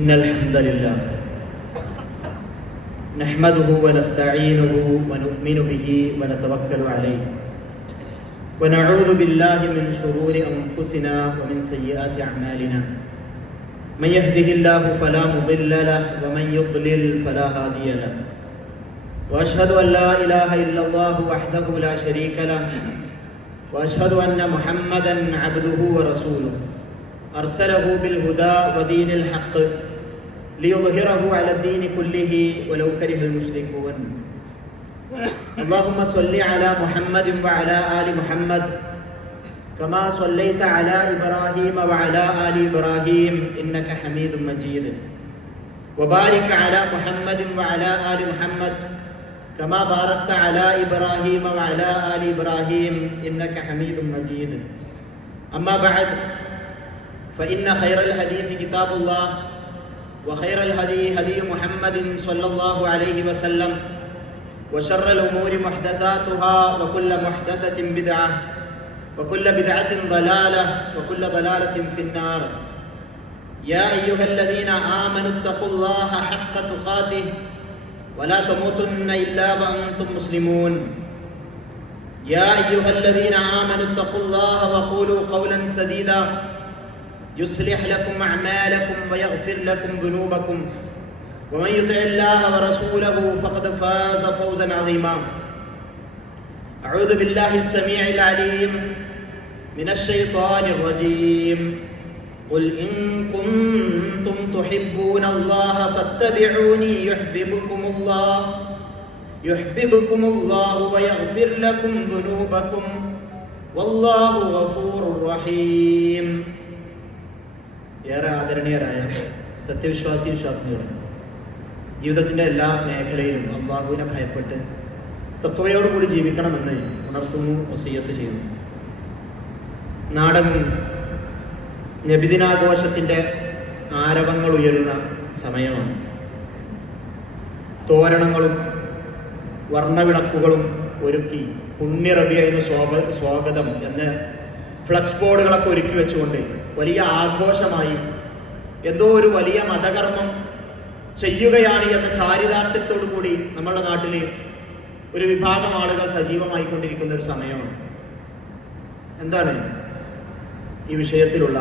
إن الحمد لله نحمده ونستعينه ونؤمن به ونتوكل عليه ونعوذ بالله من شرور أنفسنا ومن سيئات أعمالنا من يهده الله فلا مضل له ومن يضلل فلا هادي له وأشهد أن لا إله إلا الله وحده لا شريك له وأشهد أن محمدا عبده ورسوله أرسله بالهدى ودين الحق ليظهره على الدين كله ولو كره المشركون اللهم صل على محمد وعلى آل محمد كما صليت على إبراهيم وعلى آل إبراهيم إنك حميد مجيد وبارك على محمد وعلى آل محمد كما باركت على إبراهيم وعلى آل إبراهيم إنك حميد مجيد أما بعد فإن خير الحديث كتاب الله وخير الهدي هدي محمد صلى الله عليه وسلم وشر الأمور محدثاتها وكل محدثة بدعة وكل بدعة ضلالة وكل ضلالة في النار يا أيها الذين آمنوا اتقوا الله حق تقاته ولا تموتن إلا وأنتم مسلمون يا أيها الذين آمنوا اتقوا الله وقولوا قولا سديدا يصلح لكم أعمالكم ويغفر لكم ذنوبكم ومن يطع الله ورسوله فقد فاز فوزا عظيما أعوذ بالله السميع العليم من الشيطان الرجيم قل إن كنتم تحبون الله فاتبعوني يحببكم الله ويغفر لكم ذنوبكم والله غفور رحيم ഏറെ ആദരണീയരായ സത്യവിശ്വാസി വിശ്വാസികളെ, ജീവിതത്തിൻ്റെ എല്ലാ മേഖലയിലും അള്ളാഹുവിനെ ഭയപ്പെട്ട് തഖ്വയോടുകൂടി ജീവിക്കണമെന്ന് ഉണർത്തുന്നു, വസിയ്യത്ത് ചെയ്യുന്നു. നാടൻ നബിദിനാഘോഷത്തിൻ്റെ ആരവങ്ങൾ ഉയരുന്ന സമയമാണ്. തോരണങ്ങളും വർണ്ണവിളക്കുകളും ഒരുക്കി പുണ്യ റബീഇന് സ്വാഗതം എന്ന് ഫ്ലക്സ് ബോർഡുകളൊക്കെ ഒരുക്കി വെച്ചുകൊണ്ട് വലിയ ആഘോഷമായി എന്തോ ഒരു വലിയ മതകർമ്മം ചെയ്യുകയാണ് എന്ന ചാരിതാർത്ഥ്യത്തോടു കൂടി നമ്മുടെ നാട്ടിൽ ഒരു വിഭാഗം ആളുകൾ സജീവമായിക്കൊണ്ടിരിക്കുന്ന ഒരു സമയമാണ്. എന്താണ് ഈ വിഷയത്തിലുള്ള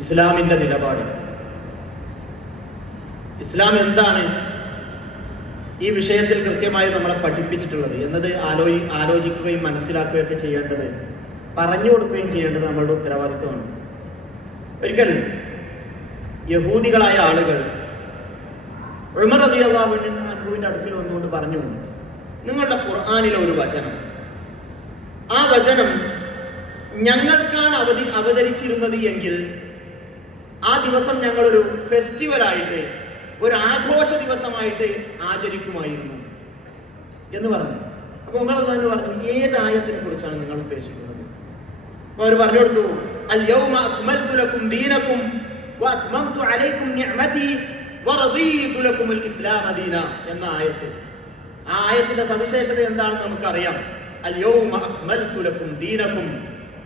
ഇസ്ലാമിൻ്റെ നിലപാട്? ഇസ്ലാം എന്താണ് ഈ വിഷയത്തിൽ കൃത്യമായി നമ്മളെ പഠിപ്പിച്ചിട്ടുള്ളത് എന്നത് ആലോചിക്കുകയും മനസ്സിലാക്കുകയൊക്കെ ചെയ്യേണ്ടത്, പറഞ്ഞു കൊടുക്കുകയും ചെയ്യേണ്ടത് നമ്മളുടെ ഉത്തരവാദിത്വമാണ്. ഒരിക്കൽ യഹൂദികളായ ആളുകൾ ഉമർ റളിയല്ലാഹു അൻഹുവിന്റെ അടുക്കൽ വന്നുകൊണ്ട് പറഞ്ഞു, നിങ്ങളുടെ ഖുർആനിലെ ഒരു വചനം, ആ വചനം ഞങ്ങൾക്കാണ് അവതരിച്ചിരുന്നത് എങ്കിൽ ആ ദിവസം ഞങ്ങളൊരു ഫെസ്റ്റിവലായിട്ട്, ഒരു ആഘോഷ ദിവസമായിട്ട് ആചരിക്കുമായിരുന്നു എന്ന് പറഞ്ഞു. അപ്പൊ ഉമർ റളിയല്ലാഹു പറഞ്ഞു, ഏത് ആയത്തിനെ കുറിച്ചാണ് നിങ്ങൾ ഉദ്ദേശിക്കുന്നത്? അവർ പറഞ്ഞു കൊടുത്തു, അൽ-യൗമ അക്മൽതു ലക്കും ദീനക്കും വഅത്മംതു അലൈക്കും നിഅമതി വറദീതു ലക്കും അൽ-ഇസ്ലാമ ദീന എന്ന ആയത്ത്. ആ ആയത്തിന്റെ സവിശേഷത എന്താണെന്ന് നമുക്കറിയാം. അൽ-യൗമ അക്മൽതു ലക്കും ദീനക്കും,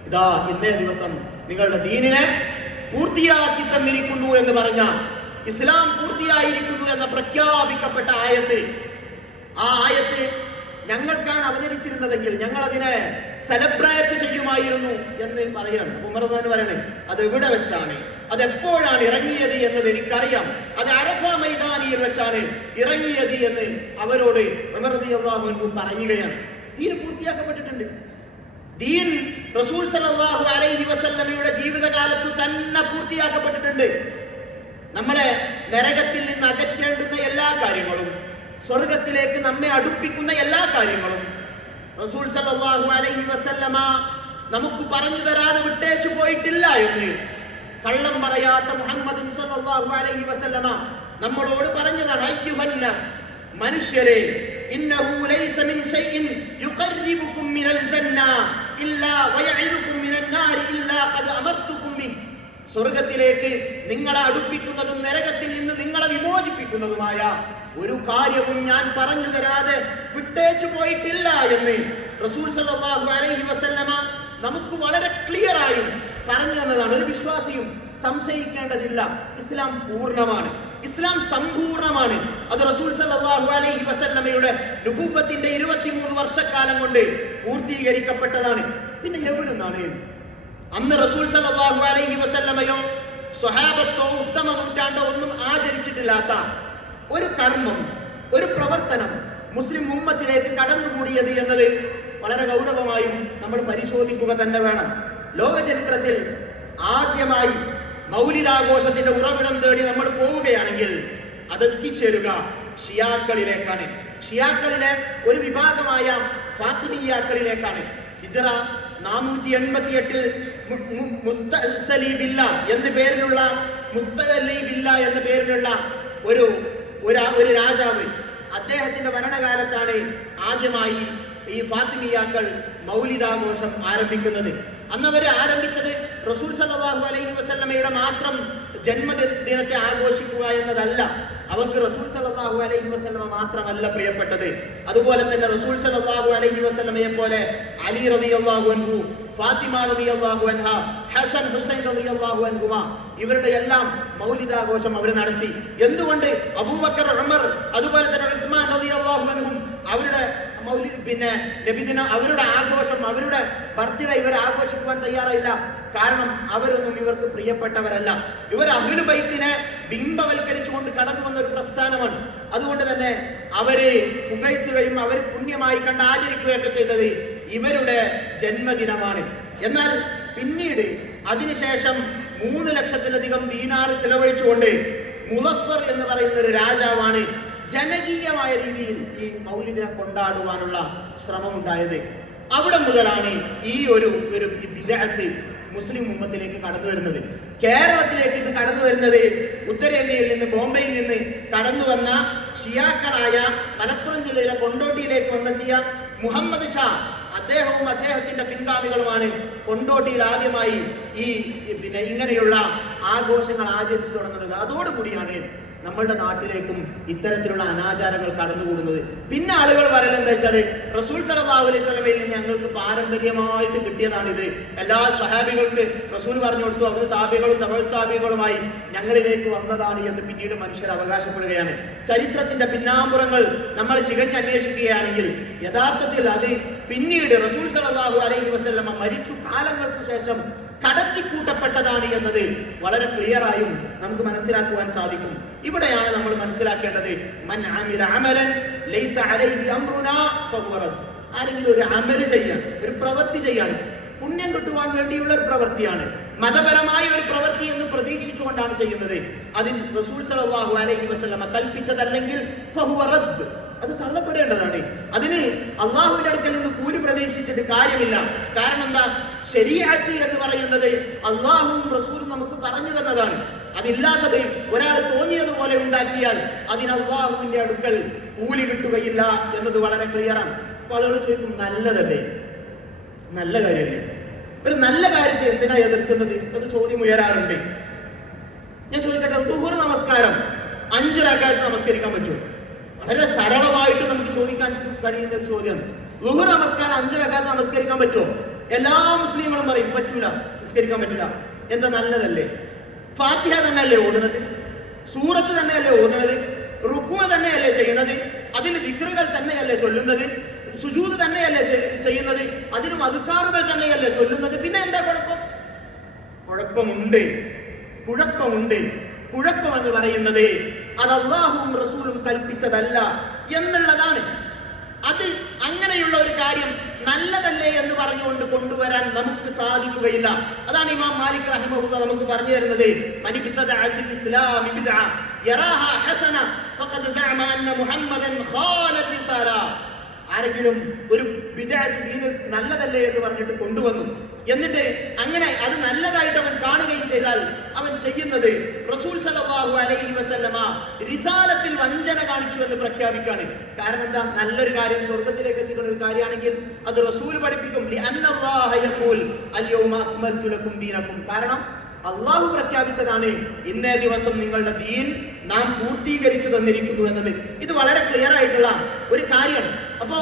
ഇതാ ഇന്നേ ദിവസം നിങ്ങളുടെ ദീനിനെ പൂർത്തിയാക്കി തന്നിരിക്കുന്നു എന്ന് പറഞ്ഞ, ഇസ്ലാം പൂർത്തിയായിരിക്കുന്നു എന്ന പ്രഖ്യാപിക്കപ്പെട്ട ആയത്ത്, ആ ആയത്ത് ഞങ്ങൾക്കാണ് അവതരിച്ചിരുന്നതെങ്കിൽ ഞങ്ങൾ അതിനെ സെലിബ്രേറ്റ് ചെയ്യുമായിരുന്നു എന്ന് പറയാണ്. ഉമർ റളിയല്ലാഹു പറയണേ, അത് എവിടെ വെച്ചാണ്, അത് എപ്പോഴാണ് ഇറങ്ങിയത് എന്നത് എനിക്കറിയാം, അത് അറഫ മൈതാനിയിൽ വെച്ചാണ് ഇറങ്ങിയത് എന്ന് അവരോട് ഉമർ റളിയല്ലാഹു അൻഹു പറയുകയാണ്. ദീൻ പൂർത്തിയാക്കപ്പെട്ടിട്ടുണ്ട്. ദീൻ റസൂൽ സല്ലല്ലാഹു അലൈഹി വസല്ലമയുടെ ജീവിതകാലത്ത് തന്നെ പൂർത്തിയാക്കപ്പെട്ടിട്ടുണ്ട്. നമ്മളെ നരകത്തിൽ നിന്ന് അകറ്റേണ്ടുന്ന എല്ലാ കാര്യങ്ങളും, സ്വർഗത്തിലേക്ക് നമ്മെ അടുപ്പിക്കുന്ന എല്ലാ കാര്യങ്ങളും റസൂൽ സല്ലല്ലാഹു അലൈഹി വസല്ലമ നമുക്ക് പറഞ്ഞു തരാതെ വിട്ടേച്ചു പോയിട്ടില്ല എന്ന് കള്ളം പറയാത്ത മുഹമ്മദ് സല്ലല്ലാഹു അലൈഹി വസല്ലമ നമ്മളോട് പറഞ്ഞതാണ്. അയ്യുഹന്നാസ്, മനുഷ്യരെ, ഇന്നഹു ലൈസ മിൻ ഷൈഇൻ യുഖർരിബുകും മിനൽ ജന്ന ഇല്ലാ വയഇദുകും മിനൻ നാരി ഇല്ലാ ഖദ് അമർതുകും ബിഹി, സ്വർഗത്തിലേക്ക് നിങ്ങളെ അടുപ്പിക്കുന്നതും നരകത്തിൽ നിന്ന് നിങ്ങളെ വിമോചിപ്പിക്കുന്നതുമായ ഒരു കാര്യവും ഞാൻ പറഞ്ഞു തരാതെ വിട്ടേച്ചു പോയിട്ടില്ല എന്ന് റസൂൽ സല്ലല്ലാഹു അലൈഹി വസല്ലമ നമുക്ക് വളരെ ക്ലിയർ ആയും പറഞ്ഞു തന്നതാണ്. ഒരു വിശ്വാസിയും സംശയിക്കേണ്ടതില്ല. ഇസ്ലാം പൂർണ്ണമാണ്, ഇസ്ലാം സമ്പൂർണ്ണമാണ്. അത് റസൂൽ സല്ലല്ലാഹു അലൈഹി വസല്ലമയുടെ നുബുവത്തിന്റെ 23 വർഷക്കാലം കൊണ്ട് പൂർത്തീകരിക്കപ്പെട്ടതാണ്. പിന്നെ എവിടെ നിന്നാണ് അന്ന് റസൂൽ സല്ലല്ലാഹു അലൈഹി വസല്ലമയോ സ്വഹാബത്തോ ഉത്തമ നൂറ്റാണ്ടോ ഒന്നും ആചരിച്ചിട്ടില്ലാത്ത ഒരു കർമ്മം, ഒരു പ്രവർത്തനം മുസ്ലിം ഉമ്മത്തിലേക്ക് കടന്നുകൂടിയത് എന്നത് വളരെ ഗൗരവമായും നമ്മൾ പരിശോധിക്കുക തന്നെ വേണം. ലോക ചരിത്രത്തിൽ ആദ്യമായി മൗലിദാഘോഷത്തിന്റെ ഉറവിടം തേടി നമ്മൾ പോവുകയാണെങ്കിൽ അത് എത്തിച്ചേരുക ഷിയാക്കളിലേക്കാണ്. ഷിയാക്കളിലെ ഒരു വിഭാഗമായ ഫാത്തിമിയാക്കളിലേക്കാണ്. ഹിജ്റ 488 മുസ്തഅ്സലി ബില്ല എന്ന പേരിലുള്ള ഒരു രാജാവ്, അദ്ദേഹത്തിന്റെ ഭരണകാലത്താണ് ആദ്യമായി ഈ ഫാത്തിമിയാക്കൾ മൗലിദാഘോഷം ആരംഭിക്കുന്നത്. അന്നവര് ആരംഭിച്ചത് റസൂൽ സല്ലല്ലാഹു അലൈഹി വസല്ലമയുടെ മാത്രം ജന്മദിനത്തെ ആഘോഷിക്കുക എന്നതല്ല. അവർക്ക് റസൂൽ സല്ലല്ലാഹു അലൈഹി വസല്ലമ മാത്രമല്ല പ്രിയപ്പെട്ടത്, അതുപോലെ തന്നെ റസൂൽ സല്ലല്ലാഹു അലൈഹി വസല്ലമയെ പോലെ അലി റളിയല്ലാഹു അൻഹു, ഫാത്തിമ റളിയല്ലാഹു അൻഹ, ഹസൻ ഹുസൈൻ റളിയല്ലാഹു അൻഹുമ, ഇവരുടെ എല്ലാം മൗലിദാഘോഷം അവർ നടത്തി. എന്തുകൊണ്ട്? അബൂബക്കർ, ഉമർ, അതുപോലെ തന്നെ ഉസ്മാൻ റളിയല്ലാഹു അൻഹും അവരുടെ നബിദിനം, അവരുടെ ആഘോഷം, അവരുടെ ബർത്ത്ഡേ ഇവർ ആഘോഷിക്കുവാൻ തയ്യാറായില്ല. കാരണം അവരൊന്നും ഇവർക്ക് പ്രിയപ്പെട്ടവരല്ല. ഇവർ അഹ്ലു ബൈത്തിനെ ബിംബവൽക്കരിച്ചുകൊണ്ട് കടന്നു വന്ന ഒരു പ്രസ്ഥാനമാണ്. അതുകൊണ്ട് തന്നെ അവരെ പുകഴ്ത്തുകയും അവർ പുണ്യമായി കണ്ട് ആചരിക്കുകയൊക്കെ ചെയ്തത് ഇവരുടെ ജന്മദിനമാണ്. എന്നാൽ പിന്നീട് അതിനുശേഷം 3 ലക്ഷത്തിലധികം ദീനാർ ചിലവഴിച്ചുകൊണ്ട് മുളഫർ എന്ന് പറയുന്ന ഒരു രാജാവാണ് ജനകീയമായ രീതിയിൽ ഈ മൗലിദിനെ കൊണ്ടാടുവാനുള്ള ശ്രമം ഉണ്ടായത്. അവിടെ മുതലാണ് ഈ ഒരു ബിദ്അത്ത് മുസ്ലിം ഉമ്മത്തിലേക്ക് കടന്നു വരുന്നത്. കേരളത്തിലേക്ക് ഇത് കടന്നു വരുന്നത് ഉത്തരേന്ത്യയിൽ നിന്ന്, ബോംബെയിൽ നിന്ന് കടന്നു വന്ന ഷിയാക്കളായ മലപ്പുറം ജില്ലയിലെ കൊണ്ടോട്ടിയിലേക്ക് വന്നെത്തിയ മുഹമ്മദ് ഷാ, അദ്ദേഹവും അദ്ദേഹത്തിന്റെ പിൻഗാമികളുമാണ് കൊണ്ടോട്ടിയിൽ ആദ്യമായി ഇങ്ങനെയുള്ള ആഘോഷങ്ങൾ ആചരിച്ചു തുടങ്ങുന്നത്. അതോടുകൂടിയാണ് നമ്മളുടെ നാട്ടിലേക്കും ഇത്തരത്തിലുള്ള അനാചാരങ്ങൾ കടന്നുകൂടുന്നത്. പിന്നെ ആളുകൾ പറയൽ എന്താ വെച്ചാല് റസൂൽ സല്ലല്ലാഹു അലൈഹി വസല്ലമയിൽ നിന്ന് ഞങ്ങൾക്ക് പാരമ്പര്യമായിട്ട് കിട്ടിയതാണിത്, എല്ലാ സ്വഹാബികൾക്ക് റസൂൽ പറഞ്ഞു കൊടുത്തു, അവർ താബികളും തമിഴ് താബികളുമായി ഞങ്ങളിലേക്ക് വന്നതാണ് എന്ന് പിന്നീട് മനുഷ്യർ അവകാശപ്പെടുകയാണ്. ചരിത്രത്തിന്റെ പിന്നാമ്പുറങ്ങൾ നമ്മൾ ചികഞ്ഞന്വേഷിക്കുകയാണെങ്കിൽ യഥാർത്ഥത്തിൽ അത് പിന്നീട് റസൂൽ സല്ലല്ലാഹു അലൈഹി വസല്ലമ മരിച്ചു കാലങ്ങൾക്ക് ശേഷം കടത്തിക്കൂട്ടപ്പെട്ടതാണ് എന്നത് വളരെ ക്ലിയറായും നമുക്ക് മനസ്സിലാക്കുവാൻ സാധിക്കും. ഇവിടെയാണ് നമ്മൾ മനസ്സിലാക്കേണ്ടത്, മൻ അമില അമലൻ ലൈസ അലൈഹി അംറുനാ ഫഹുവ റദ്ദ്. ആരെങ്കിലും ഒരു അമല് ചെയ്യാണ്, ഒരു പ്രവൃത്തി ചെയ്യാണ്, പുണ്യം കിട്ടുവാൻ വേണ്ടിയുള്ള ഒരു പ്രവൃത്തിയാണ്, മതപരമായ ഒരു പ്രവൃത്തി എന്ന് പ്രതീക്ഷിച്ചുകൊണ്ടാണ് ചെയ്യുന്നത്, അതിൽ റസൂൽ സല്ലല്ലാഹു അലൈഹി വസല്ലമ കൽപ്പിച്ചതല്ലെങ്കിൽ ഫഹുവ റദ്ദ്, അത് തള്ളപ്പെടേണ്ടതാണ്. അതിന് അള്ളാഹുവിന്റെ അടുക്കൽ നിന്ന് കൂലി പ്രതീക്ഷിച്ചിട്ട് കാര്യമില്ല. കാരണം എന്താ? ശരീഅത്ത് എന്ന് പറയുന്നത് അള്ളാഹുവും റസൂലും നമുക്ക് പറഞ്ഞു തന്നതാണ്. അതില്ലാത്തത് ഒരാൾ തോന്നിയതുപോലെ ഉണ്ടാക്കിയാൽ അതിന് അള്ളാഹുവിന്റെ അടുക്കൽ കൂലി കിട്ടുകയില്ല എന്നത് വളരെ ക്ലിയറാണ്. അപ്പോൾ ആളുകൾ ചോദിക്കും, നല്ലതല്ലേ, നല്ല കാര്യമല്ലേ, ഒരു നല്ല കാര്യത്തെ എന്തിനാ എതിർക്കുന്നത് എന്ന് ചോദ്യം ഉയരാറുണ്ട്. ഞാൻ ചോദിക്കട്ടെ, ദുഹൂർ നമസ്കാരം 5 റക്അത്ത് നമസ്കരിക്കാൻ പറ്റുമോ? വളരെ സരളമായിട്ട് നമുക്ക് ചോദിക്കാൻ കഴിയുന്ന ഒരു ചോദ്യമാണ്. ദുഹൂർ നമസ്കാരം 5 റക്അത്ത് നമസ്കരിക്കാൻ പറ്റുമോ? എല്ലാ മുസ്ലിങ്ങളും പറയും പറ്റൂല, നിസ്കരിക്കാൻ പറ്റില്ല. എന്താ? നല്ലതല്ലേ? ഫാത്തിഹ തന്നെയല്ലേ ഓതുന്നത്, സൂറത്ത് തന്നെയല്ലേ ഓതുന്നത്, റുക്വ തന്നെയല്ലേ ചെയ്യുന്നത്, അതിന് ദിക്റുകൾ തന്നെയല്ലേ ചൊല്ലുന്നത്, സുജൂദ് തന്നെയല്ലേ ചെയ്യുന്നത്, അതിനും അദ്കാറുകൾ തന്നെയല്ലേ ചൊല്ലുന്നത്. പിന്നെ എന്താ കുഴപ്പം? കുഴപ്പമുണ്ട്. കുഴപ്പം എന്ന് പറയുന്നത് അത് അള്ളാഹുവും റസൂലും കൽപ്പിച്ചതല്ല എന്നുള്ളതാണ്. അത് അങ്ങനെയുള്ള ഒരു കാര്യം നല്ലതല്ലേ എന്ന് പറഞ്ഞുകൊണ്ട് കൊണ്ടുവരാൻ നമുക്ക് സാധിക്കുകയില്ല. അതാണ് ഇമാം മാലിക് റഹിമഹുല്ലാ നമുക്ക് പറഞ്ഞു തരുന്നത്, മൻ ഇബ്തദഅ ഫിൽ ഇസ്ലാമി ബിദ്അ യറാഹ ഹസന ഫഖദ് സഅമ അന്ന മുഹമ്മദൻ ഖാല റിസാല. ആരെങ്കിലും ഒരു ബിദ്അത്ത് ദീനിൽ നല്ലതല്ലേ എന്ന് പറഞ്ഞിട്ട് കൊണ്ടുവന്നു, എന്നിട്ട് അങ്ങനെ അത് നല്ലതായിട്ട് അവൻ കാണുകയും ചെയ്താൽ അവൻ ചെയ്യുന്നത് റസൂൽ സല്ലല്ലാഹു അലൈഹി വസല്ലമ റിസാലത്തിൽ വഞ്ചന കാണിച്ചു എന്ന് പ്രഖ്യാപിക്കാണ്. കാരണം എന്താ? നല്ലൊരു കാര്യം, സ്വർഗത്തിലേക്ക് എത്തിക്കുന്ന ഒരു കാര്യമാണെങ്കിൽ അത് റസൂൽ പഠിപ്പിക്കും. ലിഅന്നല്ലാഹ യഖൂൽ അൽയൗമ അക്മൽതു ലക്കും ദീനക്കും. കാരണം അള്ളാഹു പ്രഖ്യാപിച്ചതാണ് ഇന്നേ ദിവസം നിങ്ങളുടെ ദീൻ നാം പൂർത്തീകരിച്ചു തന്നിരിക്കുന്നു എന്നത്. ഇത് വളരെ ക്ലിയർ ആയിട്ടുള്ള ഒരു കാര്യമാണ്. അപ്പോ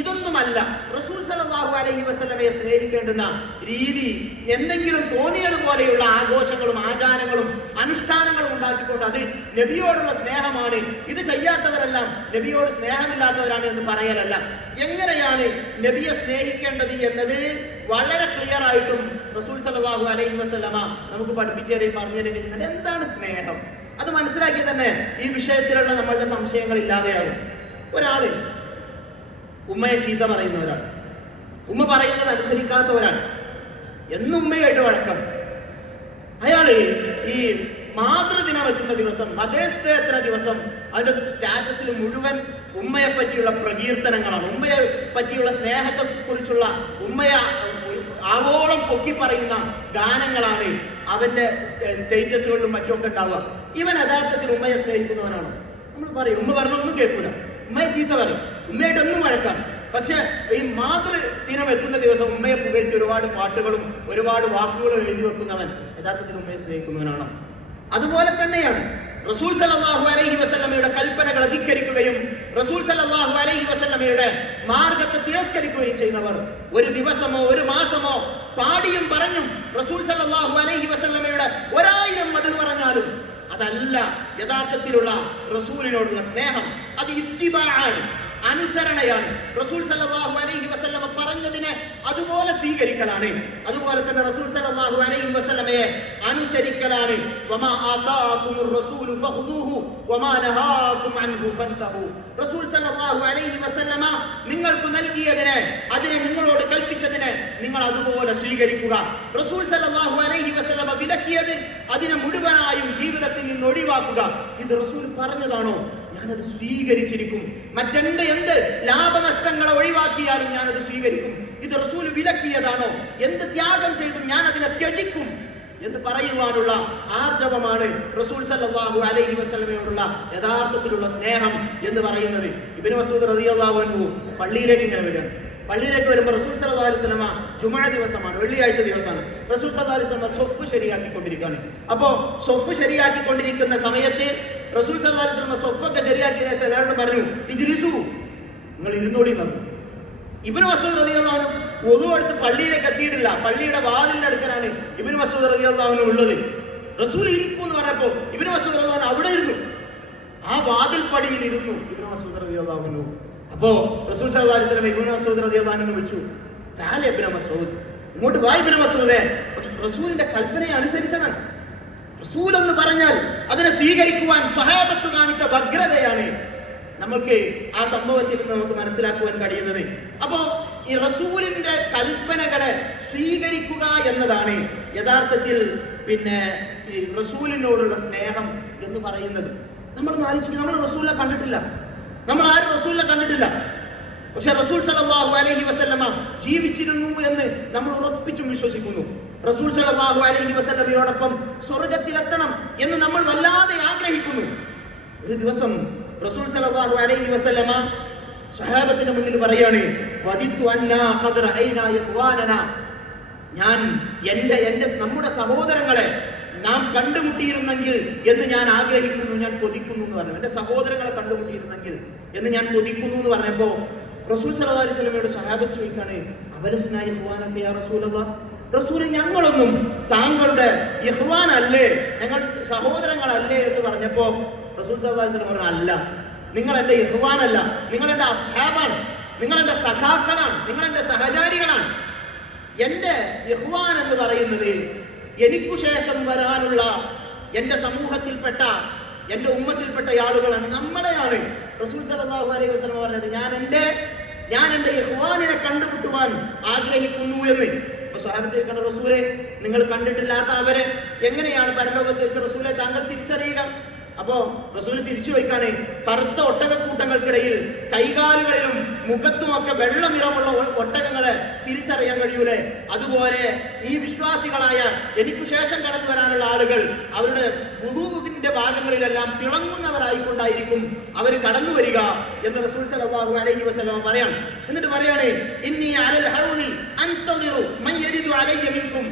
ഇതൊന്നുമല്ല റസൂൽ സല്ലല്ലാഹു അലൈഹി വസല്ലമയെ സ്നേഹിക്കേണ്ടുന്ന രീതി. എന്തെങ്കിലും തോന്നിയതുപോലെയുള്ള ആഘോഷങ്ങളും ആചാരങ്ങളും അനുഷ്ഠാനങ്ങളും ഉണ്ടാക്കിക്കൊണ്ട് അത് നബിയോടുള്ള സ്നേഹമാണ്, ഇത് ചെയ്യാത്തവരെല്ലാം നബിയോട് സ്നേഹമില്ലാത്തവരാണ് എന്ന് പറയലല്ല. എങ്ങനെയാണ് നബിയെ സ്നേഹിക്കേണ്ടത് എന്നത് വളരെ ക്ലിയർ ആയിട്ടും റസൂൽ സല്ലല്ലാഹു അലൈഹി വസല്ലമ നമുക്ക് പഠിപ്പിച്ചു തരും, പറഞ്ഞു തരുന്നത്. എന്താണ് സ്നേഹം? അത് മനസ്സിലാക്കി തന്നെ ഈ വിഷയത്തിലുള്ള നമ്മളുടെ സംശയങ്ങൾ ഇല്ലാതെയാകും. ഒരാള് ഉമ്മയെ ചീത്ത പറയുന്ന ഒരാൾ, ഉമ്മ പറയുന്നത് അനുസരിക്കാത്ത ഒരാൾ, എന്നും ഉമ്മയായിട്ട് വഴക്കം. അയാള് ഈ മാതൃദിനം എത്തുന്ന ദിവസം, മദേഴ്സ് ഡേ എത്തുന്ന ദിവസം അതിന്റെ സ്റ്റാറ്റസിൽ മുഴുവൻ ഉമ്മയെ പറ്റിയുള്ള പ്രകീർത്തനങ്ങളാണ്, ഉമ്മയെ പറ്റിയുള്ള സ്നേഹത്തെ കുറിച്ചുള്ള ഉമ്മയെ ആവോളം പൊക്കി പറയുന്ന ഗാനങ്ങളാണ് അവന്റെ സ്റ്റേറ്റസുകളിലും മറ്റുമൊക്കെ ഉണ്ടാവുക. ഇവൻ യഥാർത്ഥത്തിൽ ഉമ്മയെ സ്നേഹിക്കുന്നവനാണ്. നമ്മൾ പറയും ഉമ്മ പറഞ്ഞൊന്നും കേൾക്കൂല, ഉമ്മയെ ചീത്ത പറയും, ഉമ്മയായിട്ടൊന്നും വഴക്കാം. പക്ഷെ ഈ മാതൃദിനം എത്തുന്ന ദിവസം ഉമ്മയെ പുകഴ്ത്തി ഒരുപാട് പാട്ടുകളും ഒരുപാട് വാക്കുകളും എഴുതി വെക്കുന്നവൻ യഥാർത്ഥത്തിൽ ഉമ്മയെ സ്നേഹിക്കുന്നവനാണ്. അതുപോലെ തന്നെയാണ് റസൂൽ സല്ലല്ലാഹു അലൈഹി വസല്ലമയുടെ കൽപ്പനകൾ അധികരിക്കുകയും റസൂൽ സല്ലല്ലാഹു അലൈഹി വസല്ലമയുടെ മാർഗത്തെ തിരസ്കരിക്കുകയും ചെയ്യുന്നവർ ഒരു ദിവസമോ ഒരു മാസമോ പാടിയും പറഞ്ഞും റസൂൽ സല്ലല്ലാഹു അലൈഹി വസല്ലമയുടെ 1000 മദ്ഹ് പറഞ്ഞാലും അതല്ല യഥാർത്ഥത്തിലുള്ള റസൂലിനോടുള്ള സ്നേഹം. അത് ഇത്തിബാഅാണ്, അനുസരണയാണ്. റസൂൽ സല്ലല്ലാഹു അലൈഹി വസല്ലമ പറഞ്ഞതിനെ അതുപോലെ സ്വീകരിക്കലാണ്. അതുപോലെ തന്നെ റസൂൽ സല്ലല്ലാഹു അലൈഹി വസല്ലമയെ അനുസരിക്കലാണ്. വമാ ആതാകുമുർ റസൂലു ഫഖുദൂഹു വമാ നഹാകും അൻഹു ഫൻതഹു. റസൂൽ സല്ലല്ലാഹു അലൈഹി വസല്ലമ നിങ്ങൾക്ക് നൽകിയതിനെ, അതിനെ നിങ്ങളോട് കൽപ്പിച്ചതിനെ നിങ്ങൾ അതുപോലെ സ്വീകരിക്കുക. റസൂൽ സല്ലല്ലാഹു അലൈഹി വസല്ലമ വിലക്കിയത് അതിനെ മുഴുവനായും ജീവിതത്തിൽ നിന്ന് ഒഴിവാക്കുക. ഇത് റസൂൽ പറഞ്ഞതാണോ? ഞാനത് സ്വീകരിച്ചിരിക്കും. മറ്റെന്റെ എന്ത് ലാഭനഷ്ടങ്ങളെ ഒഴിവാക്കിയാലും ഞാനത് സ്വീകരിക്കും. ഇത് റസൂൽ വിലക്കിയതാണോ? എന്ത് ത്യാഗം ചെയ്തും ഞാൻ അതിനെ ത്യജിക്കും എന്ന് പറയുവാനുള്ള ആർജവമാണ് റസൂൽ സല്ലല്ലാഹു അലൈഹി വസല്ലമയോടുള്ള യഥാർത്ഥത്തിലുള്ള സ്നേഹം എന്ന് പറയുന്നത്. ഇബ്നു മസ്ഊദ് റളിയല്ലാഹു അൻഹു പള്ളിയിലേക്ക് ഇങ്ങനെ വരികയാണ്. പള്ളിയിലേക്ക് വരുമ്പോൾ റസൂൽ സല്ലല്ലാഹു അലൈഹി വസല്ലമ ജുമുഅ ദിവസമാണ്, വെള്ളിയാഴ്ച ദിവസമാണ്. റസൂൽ സല്ലല്ലാഹു അലൈഹി വസല്ലമ സ്വഫ് ശരിയാക്കിക്കൊണ്ടിരിക്കുകയാണ്. അപ്പോ സ്വഫ് ശരിയാക്കിക്കൊണ്ടിരിക്കുന്ന സമയത്ത് റസൂൽ സല്ലല്ലാഹു അലൈഹി വസല്ലമ സ്വഫൊക്കെ ശരിയാക്കിയ ശേഷം എല്ലാവരോടും പറഞ്ഞു, ഇജ്ലിസു, നിങ്ങൾ ഇരുന്നോളി തന്നു. ഇബ്നു മസ്ഊദ് റളിയല്ലാഹു അൻഹു wudu എടുത്ത് പള്ളിയിലേക്ക് എത്തിയിട്ടില്ല. പള്ളിയുടെ വാതിലിന്റെ അടുക്കലാണ് ഇബ്നു മസ്ഊദ് റളിയല്ലാഹു അൻഹു ഉള്ളത്. റസൂൽ ഇരിക്കും എന്ന് പറഞ്ഞപ്പോൾ ഇബ്നു മസ്ഊദ് റളിയല്ലാഹു അൻഹു അവിടെ ഇരുന്നു, ആ വാതിൽ പടിയിൽ ഇരുന്നു ഇബ്നു മസ്ഊദ് റളിയല്ലാഹു അൻഹു. അപ്പോ റസൂൽ സല്ലല്ലാഹു അലൈഹി വസല്ലം ഇബ്നു മസ്ഊദ് റളിയല്ലാഹു അൻഹു വിളിച്ചു, താലെ ഇബ്നു മസ്ഊദ്, ഇങ്ങോട്ട് വാ ഇബ്നു മസ്ഊദേ. റസൂലിന്റെ കൽപ്പനയെ അനുസരിച്ചതാണ്. റസൂൽ എന്ന് പറഞ്ഞാൽ അതിനെ സ്വീകരിക്കുവാൻ സ്വഹാബത്ത് കാണിച്ച ഭദ്രതയാണ് നമുക്ക് ആ സംഭവത്തിൽ നിന്ന് നമുക്ക് മനസ്സിലാക്കുവാൻ കഴിയുന്നത്. അപ്പോ ഈ റസൂലിന്റെ കൽപ്പനകളെ സ്വീകരിക്കുക എന്നതാണ് യഥാർത്ഥത്തിൽ പിന്നെ ഈ റസൂലിനോടുള്ള സ്നേഹം എന്ന് പറയുന്നത്. നമ്മൾ ആലോചിക്കുക, നമ്മൾ റസൂലിനെ കണ്ടിട്ടില്ല, നമ്മൾ ആരും റസൂലിനെ കണ്ടിട്ടില്ല. പക്ഷെ റസൂൽ സല്ലല്ലാഹു അലൈഹി വസല്ലമ ജീവിച്ചിരുന്നു എന്ന് നമ്മൾ ഉറപ്പിച്ചും വിശ്വസിക്കുന്നു. റസൂൽ സല്ലല്ലാഹു അലൈഹി വസല്ലമയോടൊപ്പം സ്വർഗ്ഗത്തിലെത്തണം എന്ന് നമ്മൾ വല്ലാതെ ആഗ്രഹിക്കുന്നു. ഒരു ദിവസം റസൂൽ സല്ലല്ലാഹു അലൈഹി വസല്ലമ സ്വഹാബത്തിന്റെ മുന്നിൽ പറയാണ്, വദിത്തു അന്നാ ഖദ് റഅയ്നാ ഇഖ്വാനനാ, ഞാൻ നമ്മുടെ സഹോദരങ്ങളെ നാം കണ്ടുമുട്ടിയിരുന്നെങ്കിൽ എന്ന് ഞാൻ ആഗ്രഹിക്കുന്നു, ഞാൻ കൊതിക്കുന്നു എന്ന് പറഞ്ഞു. എന്റെ സഹോദരങ്ങളെ കണ്ടുമുട്ടിയിരുന്നെങ്കിൽ എന്ന് ഞാൻ കൊതിക്കുന്നു എന്ന് പറഞ്ഞപ്പോ റസൂൽ സല്ലല്ലാഹു അലൈഹി വസല്ലമയോട് സ്വഹാബത്ത് ചോദിക്കാണ്, അവലസ്നാ ഇഖ്വാനക യാ റസൂലല്ലാഹ്, റസൂൽ ഞങ്ങളൊന്നും താങ്കളുടെ ഇഖ്വാൻ അല്ലേ, ഞങ്ങൾ സഹോദരങ്ങളല്ലേ എന്ന് പറഞ്ഞപ്പോ റസൂൽ സല്ലല്ലാഹു അലൈഹി വസല്ലം പറഞ്ഞു, അല്ല, നിങ്ങൾ എന്റെ ഇഖ്വാനല്ല, നിങ്ങൾ എന്റെ അസ്ഹാബാണ്, നിങ്ങൾ എന്റെ സഖാക്കളാണ്, നിങ്ങൾ എന്റെ സഹചാരികളാണ്. എന്റെ ഇഖ്വാൻ എന്ന് പറയുന്നത് എനിക്കു ശേഷം വരാനുള്ള എന്റെ സമൂഹത്തിൽപ്പെട്ട എന്റെ ഉമ്മത്തിൽപ്പെട്ട ആളുകളാണ്, നമ്മളെയാണ്. റസൂൽ സല്ലല്ലാഹു അലൈഹി വസല്ലം പറഞ്ഞത് ഞാൻ എന്റെ ഇഖ്വാനിനെ കണ്ടുമുട്ടുവാൻ ആഗ്രഹിക്കുന്നു എന്ന്. അപ്പൊ സ്വഹാബത്തെ റസൂലെ, നിങ്ങൾ കണ്ടിട്ടില്ലാത്ത അവരെ എങ്ങനെയാണ് പരലോകത്ത് വെച്ച് റസൂലെ താങ്കൾ തിരിച്ചറിയുക? അപ്പോ റസൂൽ തിരിച്ചു ചോദിക്കാണ്, കറുത്ത ഒട്ടകക്കൂട്ടങ്ങൾക്കിടയിൽ കൈകാലുകളിലും മുഖത്തുമൊക്കെ വെള്ള നിറമുള്ള ഒട്ടകങ്ങളെ തിരിച്ചറിയാൻ കഴിയൂലേ? അതുപോലെ ഈ വിശ്വാസികളായ എനിക്ക് ശേഷം കടന്നു വരാനുള്ള ആളുകൾ അവരുടെ വുദൂഇന്റെ ഭാഗങ്ങളിലെല്ലാം തിളങ്ങുന്നവരായിക്കൊണ്ടായിരിക്കും അവർ കടന്നു വരിക എന്ന് റസൂൽ സല്ലല്ലാഹു അലൈഹി വസല്ലം പറയാണ്. എന്നിട്ട് പറയാണ്, ഇന്നി അലൽ ഹൗദി അൻതദിറു മൻ യരിദു അലയ്യ മിൻകും,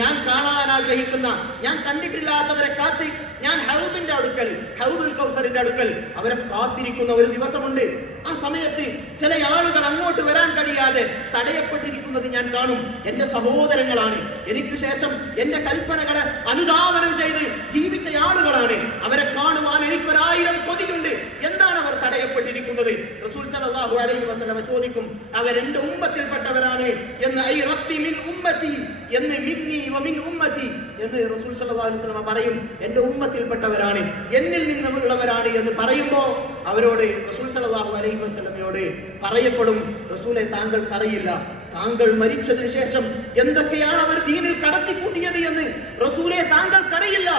ഞാൻ കാണാൻ ആഗ്രഹിക്കുന്ന, ഞാൻ കണ്ടിട്ടില്ലാത്തവരെ കാത്തി ഞാൻ ഹൗദിന്റെ അടുക്കൽ, ഹൗദുൽ കൗസറിന്റെ അടുക്കൽ അവരെ കാത്തിരിക്കുന്ന ഒരു ദിവസമുണ്ട്. ആ സമയത്ത് ചില ആളുകൾ അങ്ങോട്ട് വരാൻ കഴിയാതെ തടയപ്പെട്ടിരിക്കുന്നത് ഞാൻ കാണും. എന്റെ സഹോദരങ്ങളാണ്, എനിക്ക് ശേഷം എന്റെ കൽപ്പനകളെ അനുധാവനം ചെയ്ത് ജീവിച്ച ആളുകളാണ്. അവരെ കാണുവാൻ എനിക്കൊരായിരം കൊതിയുണ്ട്. എന്താണ് അവർ തടയപ്പെട്ടിരിക്കുന്നത്? റസൂൽ സല്ലല്ലാഹു അലൈഹി വസല്ലം ചോദിക്കും, അവരെന്റെ ഉമ്മത്തിൽപ്പെട്ടവരാണ് എന്ന്. ഐ റബ്ബി മിൻ ഉമ്മത്തി എന്ന്, മിന്നി വ മിൻ ഉമ്മത്തി എന്ന് റസൂൽ സല്ലല്ലാഹു അലൈഹി വസല്ലം പറയും. എന്റെ ഉമ്മത്തിൽപ്പെട്ടവരാണ്, എന്നിൽ നിന്നുള്ളവരാണ് എന്ന് പറയുമ്പോൾ അവരോട്, റസൂൽ സല്ലല്ലാഹു അലൈഹി വസല്ലമയോട് പറയപ്പെടും, റസൂലെ താങ്കൾക്കറിയില്ല, താങ്കൾ മരിച്ചതിന് ശേഷം എന്തൊക്കെയാണ് അവർ ദീനിൽ കടത്തിക്കൂട്ടിയത് എന്ന് റസൂലെ താങ്കൾക്കറിയില്ല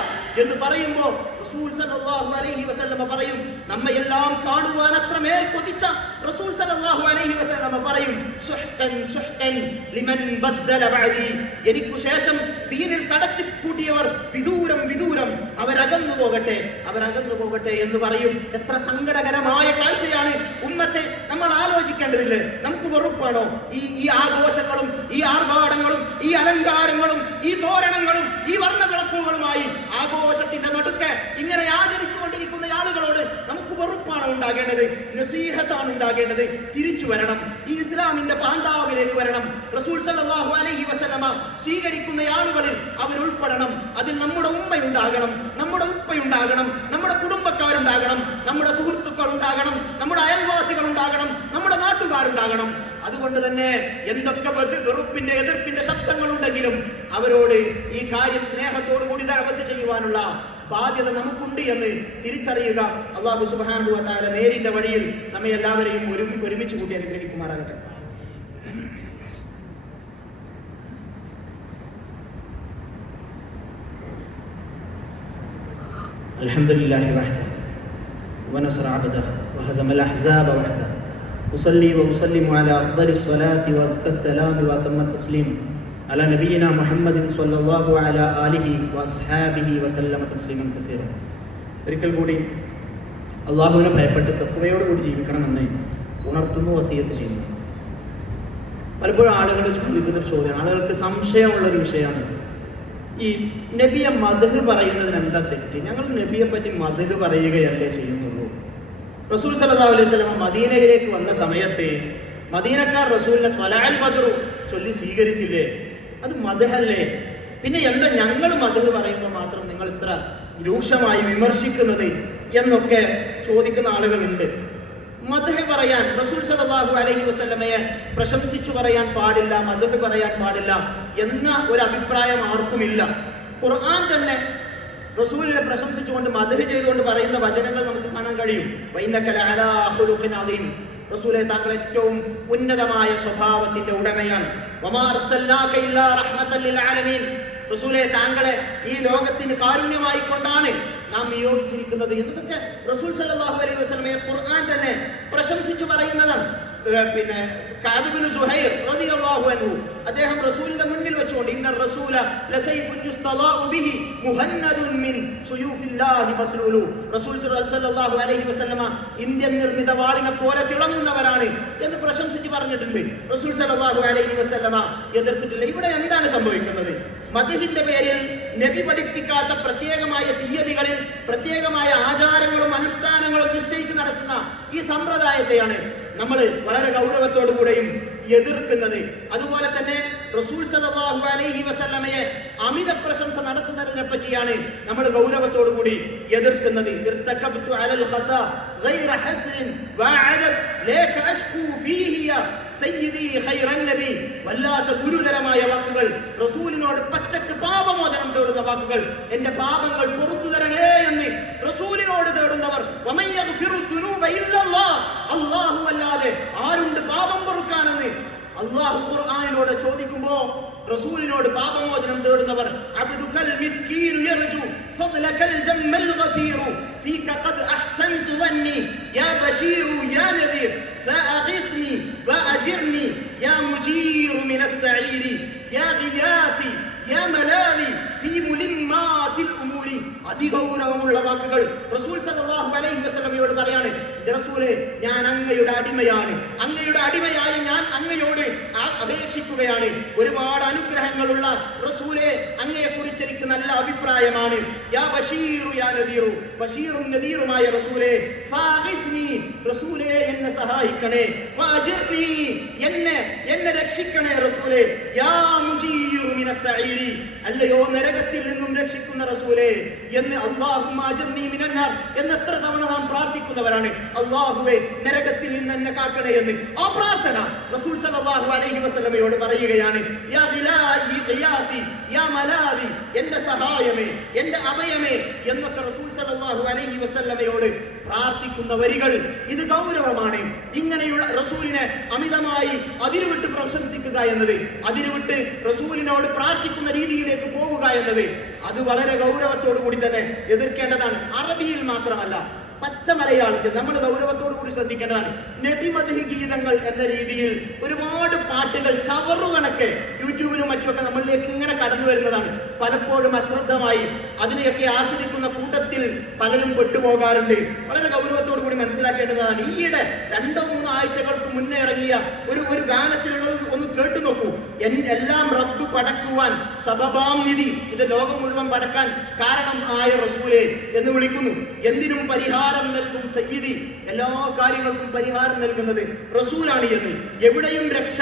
എന്ന് പറയുമ്പോൾ റസൂൽ സല്ലല്ലാഹു അലൈഹി വസല്ലമ പറയും, നമ്മയെല്ലാം കാണുവാൻ അത്രമേൽ കൊതിച്ച റസൂൽ സല്ലല്ലാഹു അലൈഹി വസല്ലമ പറയും, സുഹ്തൻ സുഹ്തൻ ലിമൻ ബദ്ദല ബഅദി, എനിക്ക് ശേഷം ദീനിൽ കടത്തിക്കൂട്ടിയവർ വിദൂരം വിദൂരം, അവരകന്നു പോകട്ടെ, അവരകന്നു പോകട്ടെ എന്ന് പറയും. എത്ര സങ്കടകരമായ കാഴ്ചയാണ് ഉമ്മത്തെ. നമ്മൾ ആലോചിക്കേണ്ടതില്ലേ, നമുക്ക് വെറുപ്പാണോ ഈ ആഘോഷങ്ങളും ഈ ആർഭാടങ്ങളും ഈ അലങ്കാരങ്ങളും ഈ തോരണങ്ങളും ഈ വർണ്ണവിളക്കുകളുമായി ആഘോഷത്തിന്റെ നടുക്ക് ഇങ്ങനെ ആചരിച്ചു കൊണ്ടിരിക്കുന്ന ആളുകളോട് നമുക്ക് വെറുപ്പാണ് ഉണ്ടാകേണ്ടത്? നസീഹത്താണ് ഉണ്ടാകേണ്ടത്. തിരിച്ചു വരണം, ഈ ഇസ്ലാമിന്റെ പാന്താവിലേക്ക് വരണം. റസൂൽ സല്ലല്ലാഹു അലൈഹി വസല്ലമ സ്വീകരിക്കുന്ന ആളുകളിൽ അവർ ഉൾപ്പെടണം. അതിൽ നമ്മുടെ ഉമ്മയുണ്ടാകണം, നമ്മുടെ ഉപ്പയുണ്ടാകണം, നമ്മുടെ കുടുംബക്കാരുണ്ടാകണം, നമ്മുടെ സുഹൃത്തുക്കൾ ഉണ്ടാകണം, നമ്മുടെ അയൽവാസികൾ ഉണ്ടാകണം, നമ്മുടെ നാട്ടുകാരുണ്ടാകണം. അതുകൊണ്ട് തന്നെ എന്തൊക്കെ വെറുപ്പിന്റെ എതിർപ്പിന്റെ ശബ്ദങ്ങളുണ്ടെങ്കിലും അവരോട് ഈ കാര്യം സ്നേഹത്തോടു കൂടി ദഅവത്ത് ചെയ്യുവാനുള്ള ബാധ്യത നമുക്കുണ്ട് എന്ന് തിരിച്ചറിയുക. അല്ലാഹു സുബ്ഹാനഹു വ തആല നേരിന്റെ വഴിയിൽ നമ്മെ എല്ലാവരെയും ഒരുമിച്ച് കൂട്ടി അനുഗ്രഹിക്കുമാറാകട്ടെ. അൽഹംദുലില്ലാഹി വഹ്ദഹു വനസ്റ അബ്ദഹു വഹസമൽ അഹ്സാബ വഹ്ദഹു ഉസല്ലി വഉസല്ലിമു അലാ അഫ്ദലിസ് സ്വലാത്തി വഅസ്കസ് സലാമി വഅതമ്മത് തസ്ലീം അലാ നബിയിനാ മുഹമ്മദിൻ സ്വല്ലല്ലാഹു അലാ ആലിഹി വഅസ്ഹാബിഹി വസല്ലമ തസ്ലീമൻ കസീറ. ഒരിക്കൽ കൂടി അല്ലാഹുവിനെ ഭയപ്പെട്ട് തഖ്വയോടുകൂടി ജീവിക്കണമെന്ന് ഉണർത്തുന്നു, വസിയത്ത് ചെയ്യുന്നു. പലപ്പോഴും ആളുകൾ ചോദിക്കുന്ന ഒരു ചോദ്യമാണ്, ആളുകൾക്ക് സംശയമുള്ള ഒരു വിഷയമാണ്, ഈ നബിയെ മദ്ഹ് പറയുന്നതിന് എന്താ തെറ്റ്? ഞങ്ങൾ നബിയെ പറ്റി മദ്ഹ് പറയുകയല്ലേ ചെയ്യുന്നുള്ളൂ. റസൂൽ സല്ലല്ലാഹു അലൈഹി വസല്ലം മദീനയിലേക്ക് വന്ന സമയത്ത് മദീനക്കാർ റസൂലിനെ ത്വലഅൽ ബദ്റു ചൊല്ലി സ്വീകരിച്ചില്ലേ? അത് മദ്ഹല്ലേ? പിന്നെ എന്താ ഞങ്ങൾ മദ്ഹ് പറയുമ്പോൾ മാത്രം നിങ്ങൾ ഇത്ര രൂക്ഷമായി വിമർശിക്കുന്നത് എന്നൊക്കെ ചോദിക്കുന്ന ആളുകളുണ്ട്. മദ്ഹ് പറയാൻ, റസൂൽ സല്ലല്ലാഹു അലൈഹി വസല്ലമയെ പ്രശംസിച്ചു പറയാൻ പാടില്ല, മദ്ഹ് പറയാൻ പാടില്ല എന്ന ഒരു അഭിപ്രായം ആർക്കുമില്ല. ഖുർആൻ തന്നെ റസൂലിനെ പ്രശംസിച്ചുകൊണ്ട് മദ്ഹ് ചെയ്തുകൊണ്ട് പറയുന്ന വചനങ്ങൾ നമുക്ക് കാണാൻ കഴിയും. വഇന്നക ലഅലാ ഖുലുഖിൻ അദീം, റസൂലേ താങ്കൾ ഏറ്റവും ഉന്നതമായ സ്വഭാവത്തിന്റെ ഉടമയാണ്. വമാ അർസൽനാക ഇല്ലാ റഹ്മത്തൻ ലിൽ ആലമീൻ, റസൂലേ താങ്കളെ ഈ ലോകത്തിന് കാരുണ്യമായി കൊണ്ടാണ് നാം നിയോഗിച്ചിരിക്കുന്നത് എന്നതൊക്കെ റസൂൽ സല്ലല്ലാഹു അലൈഹി വസല്ലമയെ ഖുർആൻ തന്നെ പ്രശംസിച്ചു പറയുന്നതാണ്. പിന്നെ കഅബ് ഇബ്നു സുഹൈർ റളിയല്ലാഹു അൻഹു അദ്ദേഹം റസൂലിന്റെ മുന്നിൽ വെച്ചുകൊണ്ട് ഇന്ന റസൂല ലസൈഫുൻ യുസ്തലാഉ ബിഹി മുഹന്നദുൻ മിൻ സുയൂഫില്ലാഹി മസ്ലൂലു, റസൂൽ സല്ലല്ലാഹു അലൈഹി വസല്ലമ ഇന്ത്യൻ നിർമ്മിത വാളിനെ പോലെ തിളങ്ങുന്നവരാണ് എന്ന് പ്രശംസിച്ച് പറഞ്ഞിട്ടുണ്ട്. റസൂൽ സല്ലല്ലാഹു അലൈഹി വസല്ലമ എതിർത്തിട്ടില്ല. ഇവിടെ എന്താണ് സംഭവിക്കുന്നത്? മദ്ഹിന്റെ പേരിൽ നബി പഠിപ്പിക്കാത്ത പ്രത്യേകമായ തീയതികളിൽ പ്രത്യേകമായ ആചാരങ്ങളും അനുഷ്ഠാനങ്ങളും നിശ്ചയിച്ച് നടത്തുന്ന ഈ സമ്പ്രദായത്തെയാണ് നമ്മൾ വളരെ ഗൗരവത്തോടുകൂടെയും എതിർക്കുന്നത്. അതുപോലെ തന്നെ റസൂൽ സല്ലല്ലാഹു അലൈഹി വസല്ലമയെ അമിത പ്രശംസ നടത്തുന്നതിനെ പറ്റിയാണ് നമ്മൾ ഗൗരവത്തോടുകൂടി എതിർക്കുന്നത്. ഇർതകബ്തു അലൽ ഖതാ ഗൈറ ഹസ്ൻ വഅദദ് ലാക അഷ്കു ഫീഹി സയ്യിദി ഖൈറൻ നബി, വല്ലാത്ത ഗുരുതരമായ വാക്കുകൾ, റസൂലിനോട് പച്ചക്ക് പാപമോചനം തേടുന്ന വാക്കുകൾ, എന്റെ പാപങ്ങൾ പുറത്തു തരണേ എന്ന് റസൂലിനോട് തേടുന്നവർ, വമൻ യഗ്ഫിറു ദുനൂബ ഇല്ലല്ലാഹ്, അല്ലാഹു അല്ലാതെ ആരുണ്ട് പാപം പൊറുക്കാനെന്ന് അല്ലാഹു ഖുർആനിലൂടെ ചോദിക്കുമ്പോൾ റസൂലിനോട് പാപമോചനം തേടുന്നവർ, അബ്ദുകൽ മിസ്കീൻ യർജു ഫദ്ലകൽ ജമ്മൽ ഗഫീറു ഫീക ഖദ് അഹ്സൻതു ظني യാ ബശീറു യാ നദീർ ഫഅഗിത്നി വഅജിർനി യാ മുജീറു മിനസ് സഈരി യാ ഗിയാതി യാ മലാദി ഫീ മുലിമ്മാതിൽ ഉമൂരി. അതിഗൗരവമുള്ള വാക്കുകൾ റസൂൽ സല്ലല്ലാഹു അലൈഹി വസല്ലമയോട് പറയാണ്. റസൂലേ, ഞാൻ അങ്ങയുടെ അടിമയാണ്, അങ്ങയുടെ അടിമയായ ഞാൻ അങ്ങയോട് അപേക്ഷിക്കുകയാണ്. ഒരുപാട് അനുഗ്രഹങ്ങളുള്ള റസൂലേ, അങ്ങയെ കുറിച്ച് എനിക്ക് നല്ല അഭിപ്രായമാണ്. യാ ബശീറു യാ നദീറു, ബശീറും നദീറുമായ റസൂലേ, ഫാഗിസ്നി, റസൂലേ എന്നെ സഹായിക്കണേ, വഅജിർനി, എന്നെ രക്ഷിക്കണേ റസൂലേ, യാ മുജീറു മിനസ് സഈരി, അല്ലയോ നരകത്തിൽ നിന്നും രക്ഷിക്കുന്ന റസൂലേ എന്ന് അല്ലാഹുമ്മ അജിർനി മിനന്നാർ എന്ന് എത്ര തവണ നാം പ്രാർത്ഥിക്കുന്നവരാണ്. അല്ലാഹുവേ, നരകത്തിൽ നിന്ന് എന്നെ കാക്കണേ എന്ന് ആ പ്രാർത്ഥന റസൂൽ സല്ലല്ലാഹു അലൈഹി വസല്ലമയോട് പറയുകയാണ്. യാ ഗിലായി ഖിയാതി യാ മലാദി, എന്റെ സഹായമേ, എന്റെ അഭയമേ എന്നൊക്കെ റസൂൽ സല്ലല്ലാഹു അലൈഹി വസല്ലമയോട് പ്രാർത്ഥിക്കുന്ന വരികൾ. ഇത് ഗൗരവമാണ്. ഇങ്ങനെയുള്ള റസൂലിനെ അമിതമായി അതിരുവിട്ട് പ്രശംസിക്കുക എന്നത്, അതിരുവിട്ട് റസൂലിനോട് പ്രാർത്ഥിക്കുന്ന രീതിയിലേക്ക് പോവുക എന്നത്, അത് വളരെ ഗൗരവത്തോടു കൂടി തന്നെ എതിർക്കേണ്ടതാണ്. അറബിയിൽ മാത്രമല്ല, പച്ച മലയാളത്തിൽ നമ്മൾ ഗൗരവത്തോടു കൂടി ശ്രദ്ധിക്കേണ്ടതാണ്. നബി മദ്ഹ് ഗീതങ്ങൾ എന്ന രീതിയിൽ ഒരുപാട് പാട്ടുകൾ ചവറുകണക്കെ യൂട്യൂബിലും മറ്റുമൊക്കെ നമ്മളിലേക്ക് ഇങ്ങനെ കടന്നു വരുന്നതാണ്. പലപ്പോഴും അശ്രദ്ധമായി അതിനെയൊക്കെ ആസ്വദിക്കുന്ന കൂട്ടത്തിൽ പലരും പെട്ടുപോകാറുണ്ട്. വളരെ ഗൗരവത്തോടു കൂടി മനസ്സിലാക്കേണ്ടതാണ്. ഈയിടെ 2-3 ആഴ്ചകൾക്ക് മുന്നേ ഇറങ്ങിയ ഒരു ഗാനത്തിലുള്ളത് ഒന്ന് കേട്ടു നോക്കൂ. എല്ലാം റബ്ബ് പടക്കുവാൻ സബബാം നിധി, ഇത് ലോകം മുഴുവൻ പടക്കാൻ കാരണം ആയ റസൂലേ എന്ന് വിളിക്കുന്നു. എന്തിനും പരിഹാരം നൽകും സയ്യിദി, എല്ലാ കാര്യങ്ങൾക്കും പരിഹാരം നൽകുന്നത് റസൂലാണ് എന്ന്. എവിടെയും രക്ഷ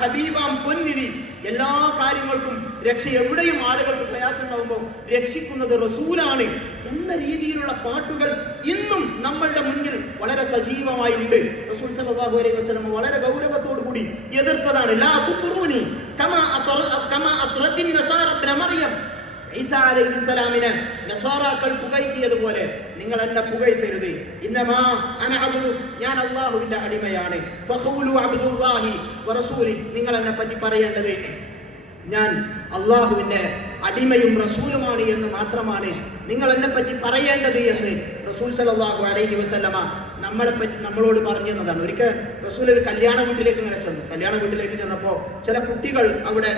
ഹബീബാം പൊന്നിധി, എല്ലാ കാര്യങ്ങൾക്കും രക്ഷ. എവിടെയും ആളുകൾക്ക് പ്രയാസമുണ്ടാകുമ്പോൾ രക്ഷിക്കുന്നത് റസൂലാണ് എന്ന രീതിയിലുള്ള പാട്ടുകൾ ഇന്നും നമ്മളുടെ മുന്നിൽ വളരെ സജീവമായി ഉണ്ട്. റസൂൽ സല്ലല്ലാഹു അലൈഹി വസല്ലം വളരെ ഗൗരവത്തോടു കൂടി എതിർത്തതാണ്. ലാ തുഖുറൂനി കമാ അത്റതിൻ നസാറത്ത് മറിയം, ഈസാ അലൈഹിസ്സലാമിനെ നസാറാക്കൾ പുകഴ്ത്തിയതുപോലെ നിങ്ങൾ എന്നെ പുകഴ്ത്തരുത്. ഇന്നമാ അന അബ്ദു, ഞാൻ അല്ലാഹുവിന്റെ അടിമയാണ്. ഫഖൂലു അബ്ദുല്ലാഹി വറസൂലി, നിങ്ങൾ എന്നെ പറ്റി പറയേണ്ടത് ഞാൻ അല്ലാഹുവിന്റെ അടിമയും റസൂലുമാണ് എന്ന് മാത്രമാണ് നിങ്ങൾ എന്നെ പറ്റി പറയേണ്ടത് എന്ന് റസൂൽ സല്ലല്ലാഹു അലൈഹി വസല്ലമ നമ്മളോട് പറഞ്ഞു തന്നതാണ്. ഒരിക്കൽ റസൂൽ ഒരു കല്യാണ വീട്ടിലേക്ക് ഇങ്ങനെ ചെന്നു. കല്യാണ വീട്ടിലേക്ക് ചെന്നപ്പോൾ ചില കുട്ടികൾ അവിടെ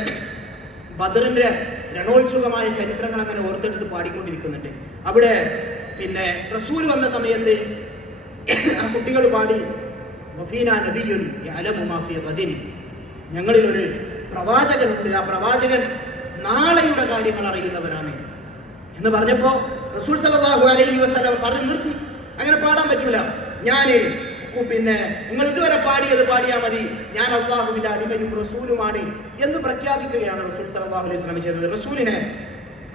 ബദറിന്റെ രണോത്സുകമായ ചരിത്രങ്ങൾ അങ്ങനെ ഓർത്തെടുത്ത് പാടിക്കൊണ്ടിരിക്കുന്നുണ്ട്. അവിടെ പിന്നെ റസൂൽ വന്ന സമയത്ത് ആ കുട്ടികൾ പാടി, വഫീനാ നബിയ്യുൻ യഅലമു മാ ഫീ ഗദിൻ, ഞങ്ങളിൽ ഒരു പ്രവാചകനുണ്ട്, ആ പ്രവാചകൻ നാളെയുടെ കാര്യങ്ങൾ അറിയുന്നവരാണ് എന്ന് പറഞ്ഞപ്പോ റസൂൽ സല്ലല്ലാഹു അലൈഹി വസല്ലം പറഞ്ഞു നിർത്തി, അങ്ങനെ പാടാൻ പറ്റൂല, ഞാന് പിന്നെ നിങ്ങൾ ഇതുവരെ പാടിയാൽ മതി, ഞാൻ അല്ലാഹുവിന്റെ അടിമയും റസൂലുമാണ് എന്ന് പ്രഖ്യാപിക്കുകയാണ് റസൂൽ സല്ലല്ലാഹു അലൈഹി വസല്ലം ചെയ്തത്. റസൂലിനെ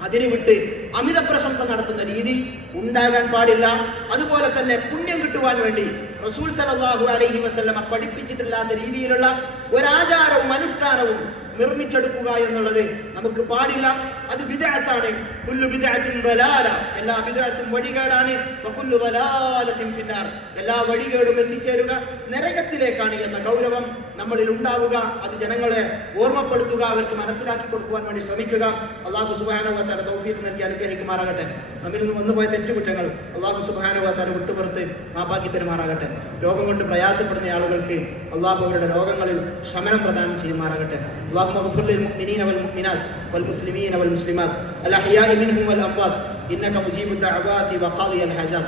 അതിന് വിട്ട് അമിത പ്രശംസ നടത്തുന്ന രീതി ഉണ്ടാകാൻ പാടില്ല. അതുപോലെ തന്നെ പുണ്യം കിട്ടുവാൻ വേണ്ടി റസൂൽ സല്ലല്ലാഹു അലൈഹി വസല്ലം പഠിപ്പിച്ചിട്ടില്ലാത്ത രീതിയിലുള്ള ഒരാചാരവും അനുഷ്ഠാനവും നിർമ്മിച്ചെടുക്കുക എന്നുള്ളത് നമുക്ക് പാടില്ല. അത് ബിദ്അത്താണ്. കുല്ലു ബിദ്അത്തിൻ ദലാല, എല്ലാ ബിദ്അത്തും വഴികേടാണ്. വകുല്ലു ദലാലത്തിൻ ഫിന്നാർ, എല്ലാ വഴികേടും എത്തിച്ചേരുക നരകത്തിലേക്കാണ് എന്ന ഗൗരവം നമ്മളിൽ ഉണ്ടാവുക. അത് ജനങ്ങളെ ഓർമ്മപ്പെടുത്തുക, അവർക്ക് മനസ്സിലാക്കി കൊടുക്കുവാൻ വേണ്ടി ശ്രമിക്കുക. അല്ലാഹു സുബ്ഹാനഹു വ തആല തൗഫീഖ് നൽകി അനുഗ്രഹിക്കുമാറാകട്ടെ. നമ്മിൽ നിന്ന് വന്നുപോയ തെറ്റുകുറ്റങ്ങൾ അല്ലാഹു സുബ്ഹാനഹു വ തആല വിട്ടുപുറത്ത് മാപ്പാക്കി തരുമാറാകട്ടെ. രോഗം കൊണ്ട് പ്രയാസപ്പെടുന്ന ആളുകൾക്ക് അല്ലാഹു അവരുടെ രോഗങ്ങളിൽ ശമനം പ്രദാനം ചെയ്യുമാറാകട്ടെ. اللهم اغفر للمؤمنين والمؤمنات والمسلمين والمسلمات الأحياء منهم والأموات إنك مجيب الدعوات وقاضي الحاجات.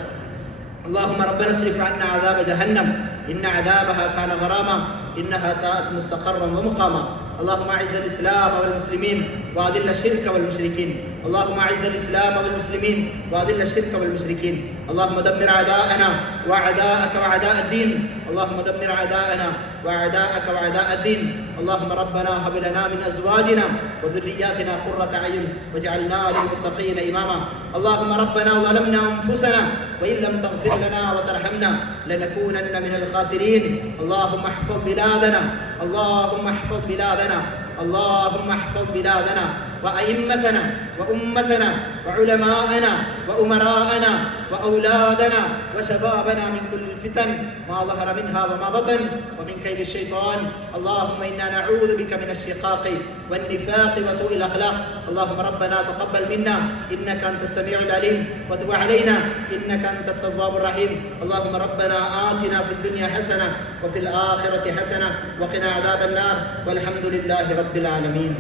اللهم ربنا اصرف عنا عذاب جهنم إن عذابها كان غراما إنها ساءت مستقرا ومقاما. اللهم اعز الإسلام والمسلمين وأذل الشرك والمشركين. اللهم اعز الإسلام والمسلمين وأذل الشرك والمشركين. اللهم دمر أعداءنا وأعداءك وأعداء الدين. اللهم دمر أعداءنا وأعداءك وأعداء الدين. اللهم ربنا هب لنا من أزواجنا وذرياتنا قرة أعين واجعلنا للمتقين إماما. اللهم ربنا ظلمنا أنفسنا وإن لم تغفر لنا وترحمنا لنكونن من الخاسرين. اللهم احفظ بلادنا، اللهم احفظ بلادنا، اللهم احفظ بلادنا وأئمتنا وأمتنا وعلماءنا وأمراءنا وأولادنا وشبابنا من كل الفتن ما ظهر منها وما بطن ومن كيد الشيطان. اللهم إنا نعوذ بك من الشقاق والنفاق وسوء الأخلاق. اللهم ربنا تقبل منا إنك أنت السميع العليم وتب علينا إنك أنت التواب الرحيم. اللهم ربنا آتنا في الدنيا حسنة وفي الآخرة حسنة وقنا عذاب النار والحمد لله رب العالمين.